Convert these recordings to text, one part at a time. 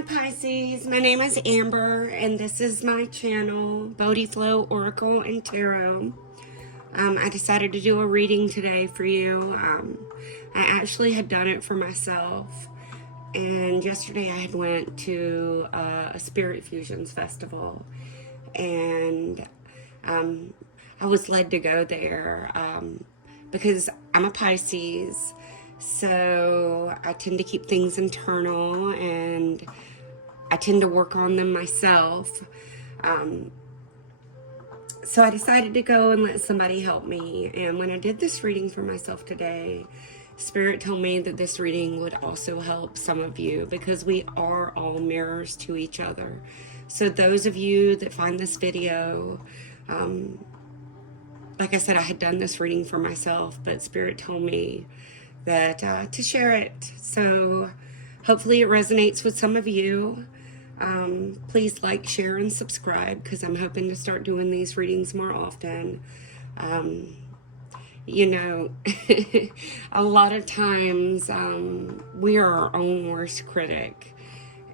Hi Pisces, my name is Amber and this is my channel, Bodhi Flow Oracle and Tarot. I decided to do a reading today for you. I actually had done it for myself, and yesterday I had went to a Spirit Fusions festival, and I was led to go there because I'm a Pisces. So I tend to keep things internal and I tend to work on them myself. So I decided to go and let somebody help me. And when I did this reading for myself today, Spirit told me that this reading would also help some of you because we are all mirrors to each other. So those of you that find this video, like I said, I had done this reading for myself, but Spirit told me that to share it. So hopefully it resonates with some of you. Please like, share, and subscribe because I'm hoping to start doing these readings more often. You know, a lot of times we are our own worst critic,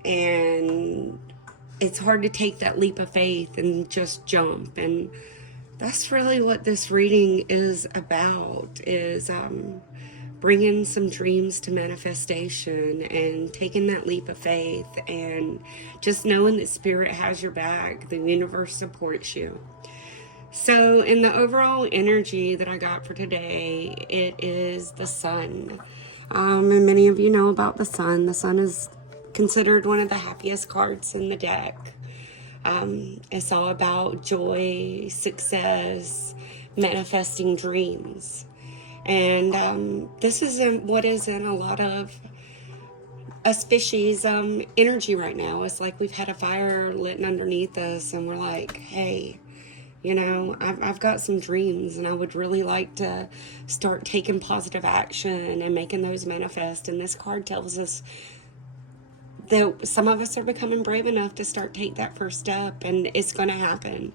and it's hard to take that leap of faith and just jump. And that's really what this reading is about, is bringing some dreams to manifestation and taking that leap of faith and just knowing that Spirit has your back, the universe supports you. So in the overall energy that I got for today, it is the Sun. And many of you know about the Sun. The Sun is considered one of the happiest cards in the deck. It's all about joy, success, manifesting dreams. And this is what is in a lot of us fishies energy right now. It's like we've had a fire lit underneath us and we're like, hey, you know, I've got some dreams and I would really like to start taking positive action and making those manifest. And this card tells us that some of us are becoming brave enough to take that first step, and it's going to happen.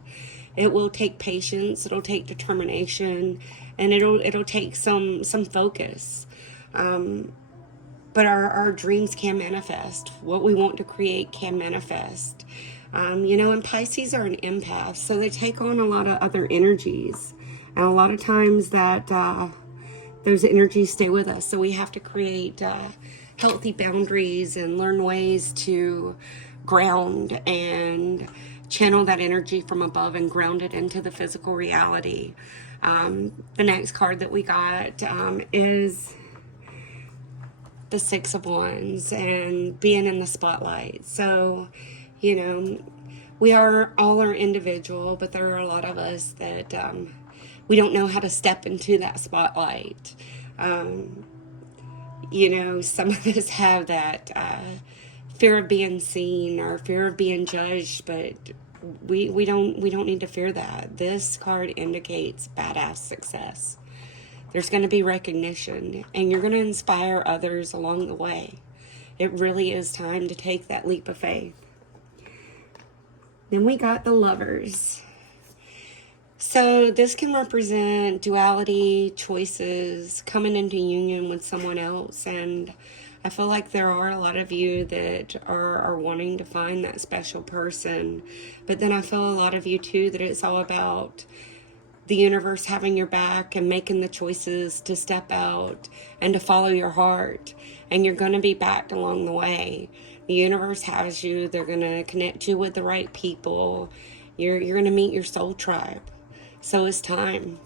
It will take patience, it'll take determination, and it'll take some focus. But our dreams can manifest. What we want to create can manifest. You know, and Pisces are an empath, so they take on a lot of other energies. And a lot of times that those energies stay with us. So we have to create healthy boundaries and learn ways to ground and channel that energy from above and ground it into the physical reality. The next card that we got is the Six of Wands and being in the spotlight. So, you know, we are all individual, but there are a lot of us that we don't know how to step into that spotlight. You know, some of us have that fear of being seen or fear of being judged, but we don't need to fear that. This card indicates badass success. There's going to be recognition, and you're going to inspire others along the way. It really is time to take that leap of faith. Then we got the Lovers. So this can represent duality, choices, coming into union with someone else. And I feel like there are a lot of you that are wanting to find that special person. But then I feel a lot of you too that it's all about the universe having your back and making the choices to step out and to follow your heart. And you're going to be backed along the way. The universe has you. They're going to connect you with the right people. You're going to meet your soul tribe. So it's time.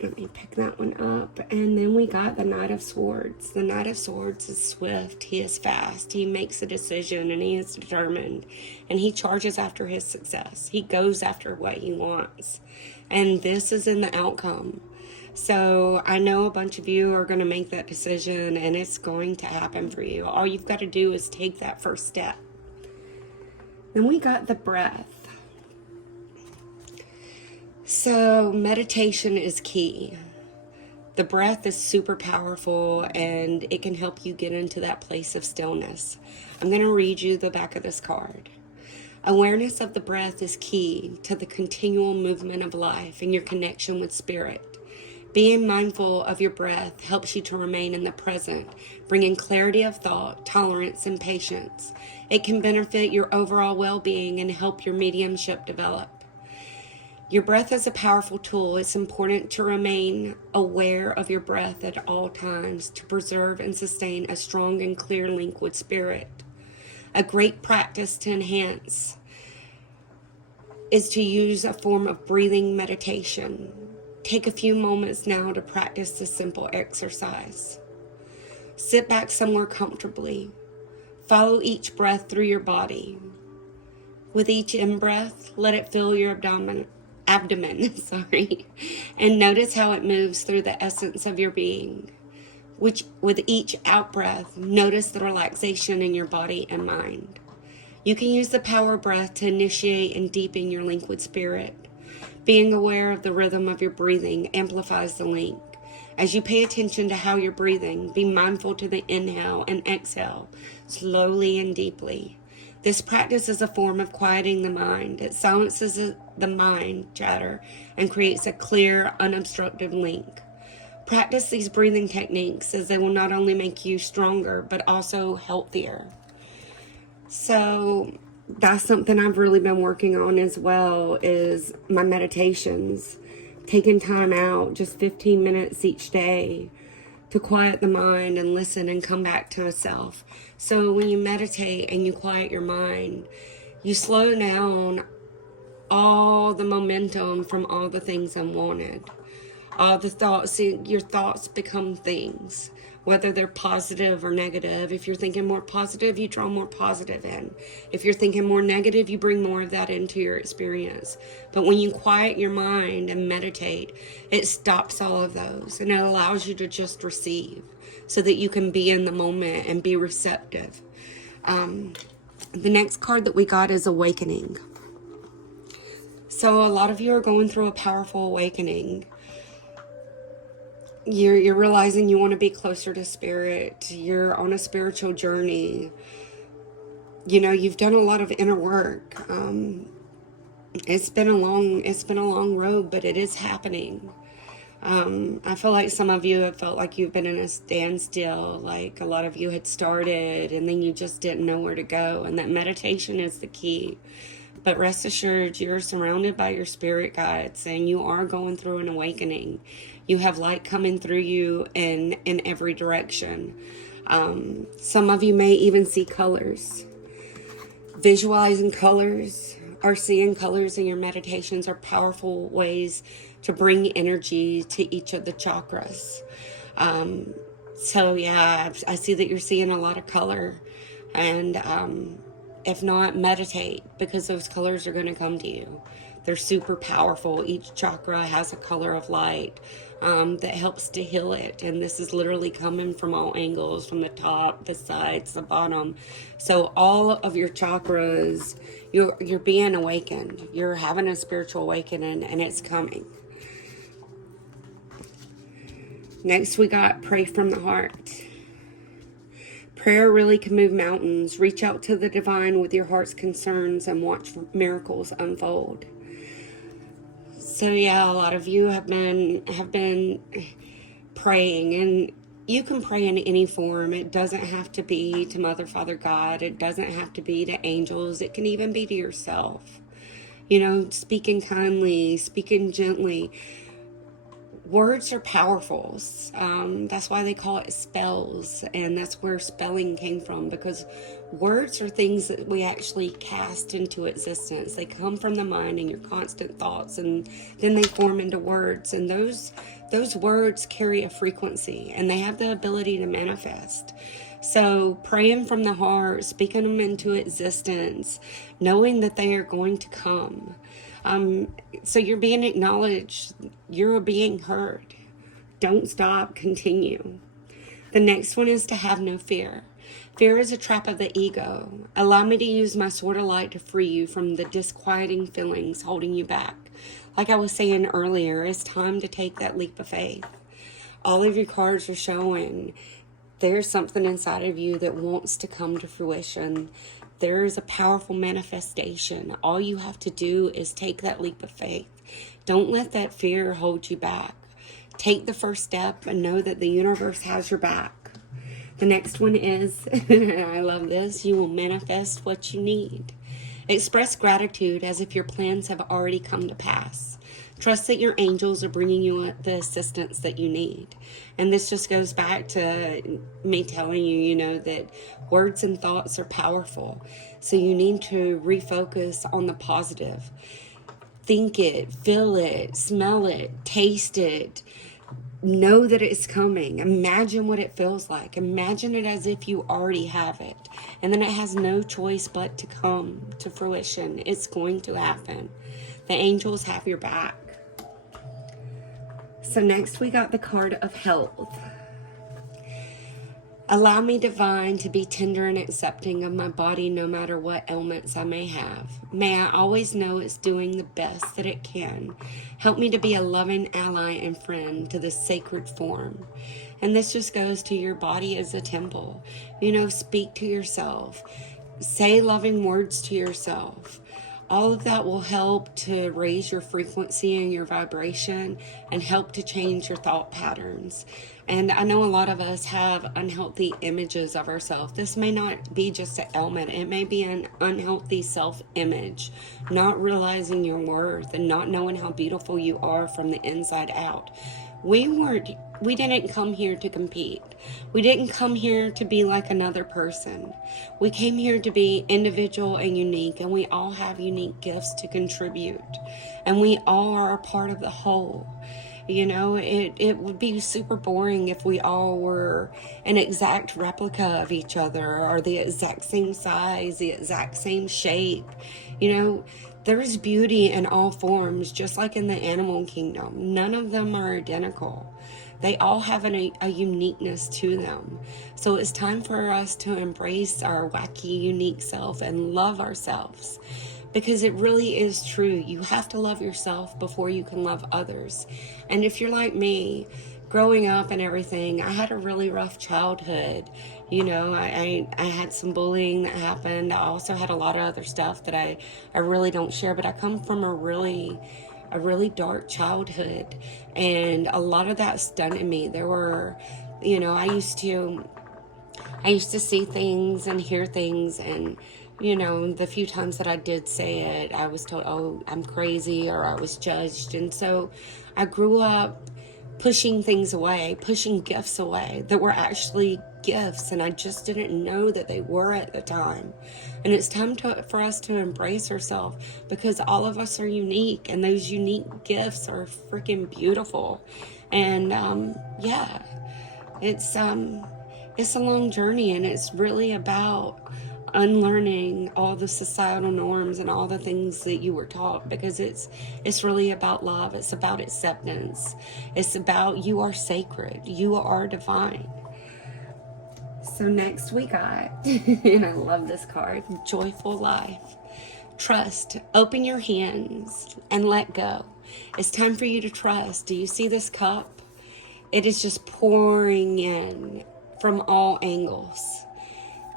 Let me pick that one up. And then we got the Knight of Swords. The Knight of Swords is swift. He is fast. He makes a decision and he is determined. And he charges after his success. He goes after what he wants. And this is in the outcome. So I know a bunch of you are going to make that decision and it's going to happen for you. All you've got to do is take that first step. Then we got the Breath. So meditation is key. The breath is super powerful and it can help you get into that place of stillness. I'm going to read you the back of this card. Awareness of the breath is key to the continual movement of life and your connection with Spirit. Being mindful of your breath helps you to remain in the present, bringing clarity of thought, tolerance, and patience. It can benefit your overall well-being and help your mediumship develop. Your breath is a powerful tool. It's important to remain aware of your breath at all times to preserve and sustain a strong and clear link with spirit. A great practice to enhance is to use a form of breathing meditation. Take a few moments now to practice this simple exercise. Sit back somewhere comfortably. Follow each breath through your body. With each in-breath, let it fill your abdomen, and notice how it moves through the essence of your being. With each out-breath, notice the relaxation in your body and mind. You can use the power breath to initiate and deepen your link with spirit. Being aware of the rhythm of your breathing amplifies the link. As you pay attention to how you're breathing, be mindful to the inhale and exhale, slowly and deeply. This practice is a form of quieting the mind. It silences the mind chatter and creates a clear, unobstructed link. Practice these breathing techniques as they will not only make you stronger, but also healthier. So that's something I've really been working on as well, is my meditations. Taking time out, just 15 minutes each day, to quiet the mind and listen and come back to itself. So when you meditate and you quiet your mind, you slow down all the momentum from all the things unwanted. All the thoughts, your thoughts become things, whether they're positive or negative. If you're thinking more positive, you draw more positive in. If you're thinking more negative, you bring more of that into your experience. But when you quiet your mind and meditate, it stops all of those, and it allows you to just receive so that you can be in the moment and be receptive. The next card that we got is Awakening. So a lot of you are going through a powerful awakening. You're realizing you want to be closer to spirit. You're on a spiritual journey. You know, you've done a lot of inner work. It's been a long road, but it is happening. I feel like some of you have felt like you've been in a standstill, like a lot of you had started and then you just didn't know where to go, and that meditation is the key. But rest assured, you're surrounded by your spirit guides, and you are going through an awakening. You have light coming through you in every direction. Some of you may even see colors. Visualizing colors or seeing colors in your meditations are powerful ways to bring energy to each of the chakras. So yeah, I see that you're seeing a lot of color, and if not, meditate, because those colors are going to come to you. They're super powerful. Each chakra has a color of light that helps to heal it. And this is literally coming from all angles, from the top, the sides, the bottom. So all of your chakras, you're being awakened. You're having a spiritual awakening, and it's coming. Next, we got Pray from the Heart. Prayer really can move mountains. Reach out to the divine with your heart's concerns and watch miracles unfold. So yeah, a lot of you have been praying, and you can pray in any form. It doesn't have to be to Mother, Father, God. It doesn't have to be to angels. It can even be to yourself. You know, speaking kindly, speaking gently. Words are powerful. That's why they call it spells, and that's where spelling came from, because words are things that we actually cast into existence. They come from the mind and your constant thoughts, and then they form into words, and those words carry a frequency, and they have the ability to manifest. So praying from the heart, speaking them into existence, knowing that they are going to come. So you're being acknowledged. You're being heard. Don't stop. Continue. The next one is to have no fear. Fear is a trap of the ego. Allow me to use my sword of light to free you from the disquieting feelings holding you back. Like I was saying earlier, it's time to take that leap of faith. All of your cards are showing there's something inside of you that wants to come to fruition. There is a powerful manifestation. All you have to do is take that leap of faith. Don't let that fear hold you back. Take the first step and know that the universe has your back. The next one is, I love this, you will manifest what you need. Express gratitude as if your plans have already come to pass. Trust that your angels are bringing you the assistance that you need. And this just goes back to me telling you, that words and thoughts are powerful. So you need to refocus on the positive. Think it, feel it, smell it, taste it. Know that it's coming. Imagine what it feels like. Imagine it as if you already have it. And then it has no choice but to come to fruition. It's going to happen. The angels have your back. So next we got the card of health. Allow me, divine, to be tender and accepting of my body no matter what ailments I may have. May I always know it's doing the best that it can. Help me to be a loving ally and friend to this sacred form. And this just goes to your body as a temple. Speak to yourself. Say loving words to yourself. All of that will help to raise your frequency and your vibration and help to change your thought patterns. And I know a lot of us have unhealthy images of ourselves. This may not be just an ailment. It may be an unhealthy self-image, not realizing your worth and not knowing how beautiful you are from the inside out. We didn't come here to compete. We didn't come here to be like another person. We came here to be individual and unique, and we all have unique gifts to contribute. And we all are a part of the whole. It would be super boring if we all were an exact replica of each other or the exact same size, the exact same shape. There's beauty in all forms, just like in the animal kingdom. None of them are identical. They all have a uniqueness to them. So it's time for us to embrace our wacky, unique self and love ourselves. Because it really is true. You have to love yourself before you can love others. And if you're like me, growing up and everything, I had a really rough childhood. I had some bullying that happened. I also had a lot of other stuff that I really don't share, but I come from a really dark childhood, and a lot of that stunted me. There were, I used to see things and hear things, and the few times that I did say it, I was told, oh, I'm crazy, or I was judged. And so I grew up pushing things away, pushing gifts away that were actually gifts, and I just didn't know that they were at the time. And it's time for us to embrace ourselves, because all of us are unique, and those unique gifts are freaking beautiful. And it's a long journey, and it's really about unlearning all the societal norms and all the things that you were taught, because it's really about love. It's about acceptance. It's about you are sacred. You are divine. So next we got, and I love this card, Joyful Life. Trust. Open your hands and let go. It's time for you to trust. Do you see this cup? It is just pouring in from all angles.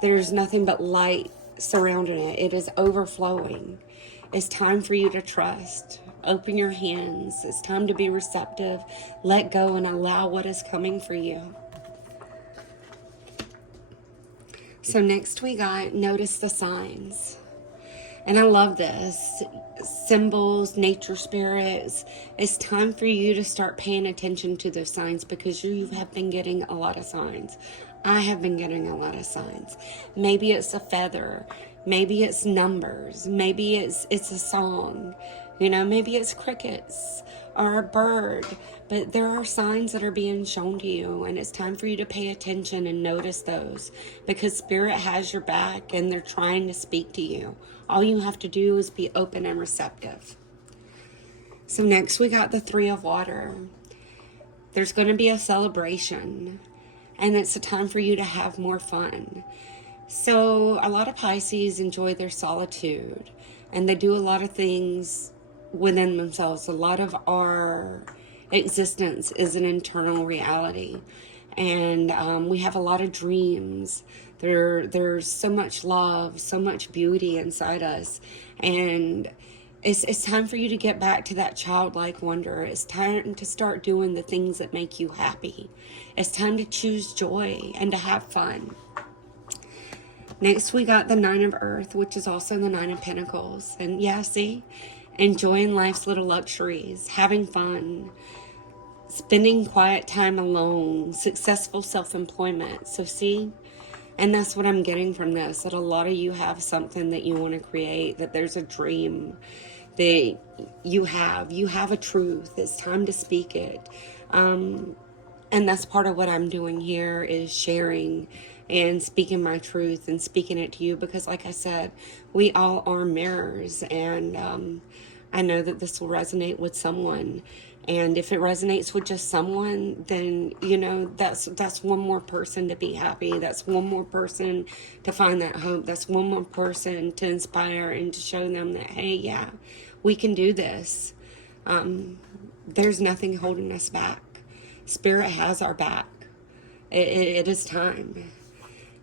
There's nothing but light surrounding it. It is overflowing. It's time for you to trust. Open your hands. It's time to be receptive. Let go and allow what is coming for you. So next we got notice the signs. And I love this. Symbols, nature spirits. It's time for you to start paying attention to those signs, because you have been getting a lot of signs. I have been getting a lot of signs. Maybe it's a feather. Maybe it's numbers. Maybe it's a song. Maybe it's crickets or a bird. But there are signs that are being shown to you, and it's time for you to pay attention and notice those, because Spirit has your back and they're trying to speak to you. All you have to do is be open and receptive. So next we got the Three of Water. There's going to be a celebration, and it's a time for you to have more fun. So a lot of Pisces enjoy their solitude, and they do a lot of things within themselves. A lot of our existence is an internal reality, and we have a lot of dreams. There's so much love, so much beauty inside us, and It's time for you to get back to that childlike wonder. It's time to start doing the things that make you happy. It's time to choose joy and to have fun. Next, we got the Nine of Earth, which is also the Nine of Pentacles. And yeah, see, enjoying life's little luxuries, having fun, spending quiet time alone, successful self-employment. So see, and that's what I'm getting from this, that a lot of you have something that you want to create, that there's a dream that you have a truth. It's time to speak it. And that's part of what I'm doing here, is sharing and speaking my truth and speaking it to you, because like I said, we all are mirrors, and I know that this will resonate with someone. And if it resonates with just someone, then, you know, that's one more person to be happy. That's one more person to find that hope. That's one more person to inspire and to show them that, hey, yeah, we can do this. There's nothing holding us back. Spirit has our back. It is time.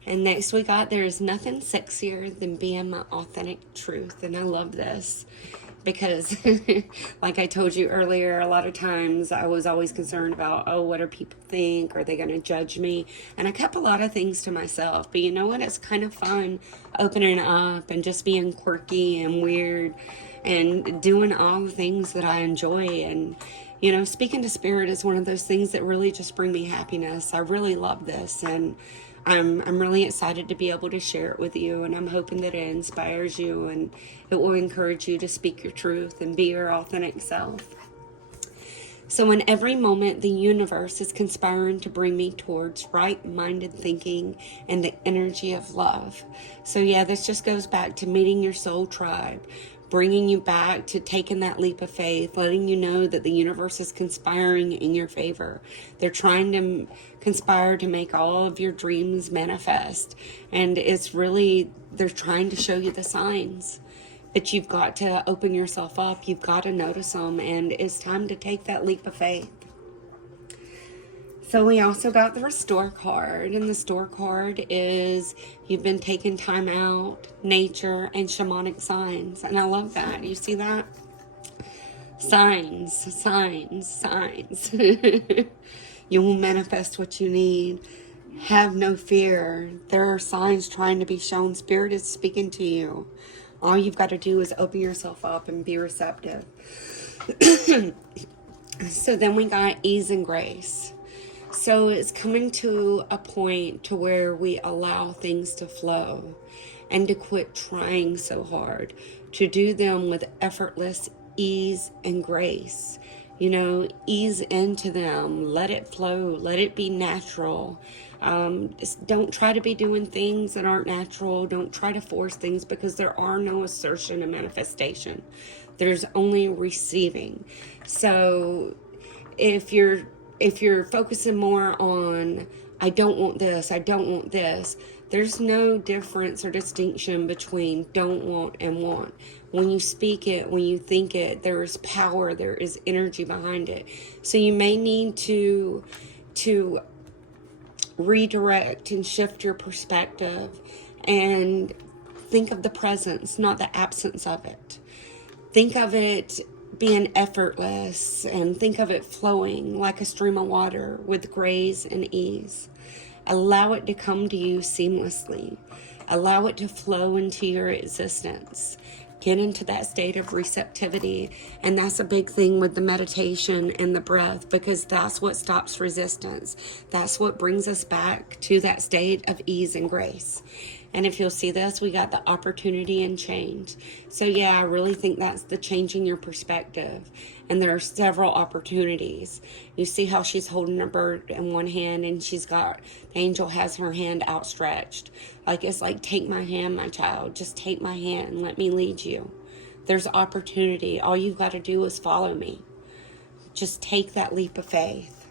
And next we got, there is nothing sexier than being my authentic truth. And I love this because like I told you earlier, a lot of times I was always concerned about, oh, what do people think? Are they going to judge me? And I kept a lot of things to myself. But you know what? It's kind of fun opening up and just being quirky and weird and doing all the things that I enjoy. And, you know, speaking to spirit is one of those things that really just bring me happiness. I really love this. And I'm really excited to be able to share it with you, and I'm hoping that it inspires you and it will encourage you to speak your truth and be your authentic self. So in every moment, the universe is conspiring to bring me towards right-minded thinking and the energy of love. So yeah, this just goes back to meeting your soul tribe, bringing you back to taking that leap of faith, letting you know that the universe is conspiring in your favor. They're trying to conspire to make all of your dreams manifest. And it's really, they're trying to show you the signs. But you've got to open yourself up. You've got to notice them. And it's time to take that leap of faith. So we also got the Restore card, and the Restore card is you've been taking time out, nature, and shamanic signs. And I love that. You see that? Signs, signs, signs. You will manifest what you need. Have no fear. There are signs trying to be shown. Spirit is speaking to you. All you've got to do is open yourself up and be receptive. So then we got ease and grace. So it's coming to a point to where we allow things to flow and to quit trying so hard, to do them with effortless ease and grace. You know, ease into them, let it flow, let it be natural. Just don't try to be doing things that aren't natural. Don't try to force things, because there are no assertion and manifestation. There's only receiving. So if you're focusing more on, I don't want this, I don't want this, there's no difference or distinction between don't want and want. When you speak it, when you think it, there is power, there is energy behind it. So you may need to redirect and shift your perspective and think of the presence, not the absence of it. Think of it being effortless, and think of it flowing like a stream of water with grace and ease. Allow it to come to you seamlessly. Allow it to flow into your existence. Get into that state of receptivity. And that's a big thing with the meditation and the breath, because that's what stops resistance. That's what brings us back to that state of ease and grace. And if you'll see this, we got the opportunity and change. So yeah, I really think that's the changing your perspective. And there are several opportunities. You see how she's holding a bird in one hand, and she's got, the angel has her hand outstretched. Like, it's like, take my hand, my child. Just take my hand. Let me lead you. There's opportunity. All you've got to do is follow me. Just take that leap of faith.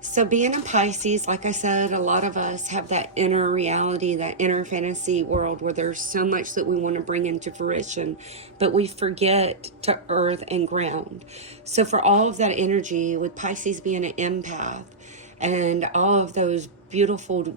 So being a Pisces, like I said, a lot of us have that inner reality, that inner fantasy world where there's so much that we want to bring into fruition, but we forget to earth and ground. So for all of that energy, with Pisces being an empath and all of those beautiful,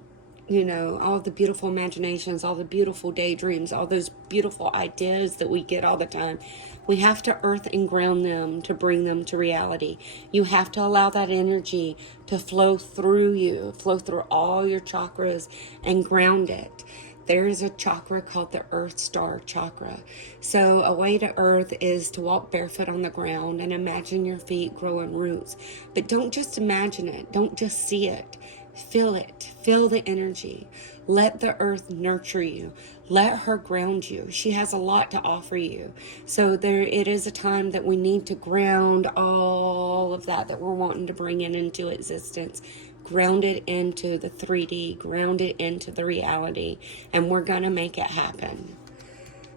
You know, all the beautiful imaginations, all the beautiful daydreams, all those beautiful ideas that we get all the time. We have to earth and ground them to bring them to reality. You have to allow that energy to flow through you, flow through all your chakras and ground it. There is a chakra called the Earth Star Chakra. So a way to earth is to walk barefoot on the ground and imagine your feet growing roots. But don't just imagine it. Don't just see it. Feel it. Feel the energy. Let the earth nurture you. Let her ground you. She has a lot to offer you. So it is a time that we need to ground all of that we're wanting to bring into existence. Ground it into the 3D. Ground it into the reality. And we're going to make it happen.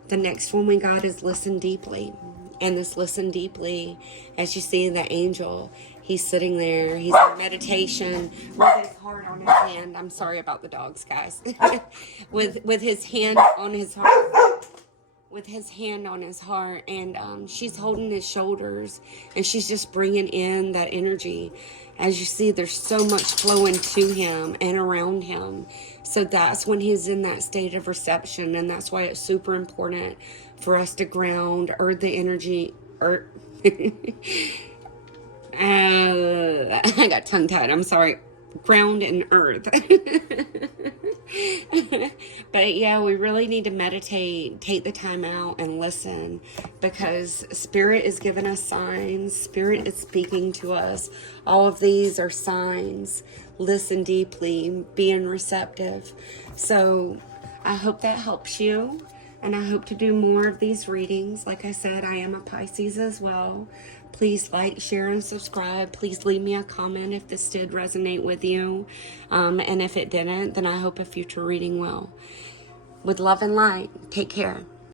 The next one we got is listen deeply. And this listen deeply, as you see the angel, he's sitting there, he's in meditation with his heart on his hand. I'm sorry about the dogs, guys. with his hand on his heart. With his hand on his heart, and she's holding his shoulders, and she's just bringing in that energy. As you see, there's so much flowing to him and around him. So that's when he's in that state of reception, and that's why it's super important for us to ground, earth the energy, I got tongue-tied, I'm sorry. Ground and earth. But yeah, we really need to meditate, take the time out and listen, because Spirit is giving us signs. Spirit is speaking to us. All of these are signs. Listen deeply, being receptive. So I hope that helps you, and I hope to do more of these readings. Like I said, I am a Pisces as well. Please like, share, and subscribe. Please leave me a comment if this did resonate with you. And if it didn't, then I hope a future reading will. With love and light, take care.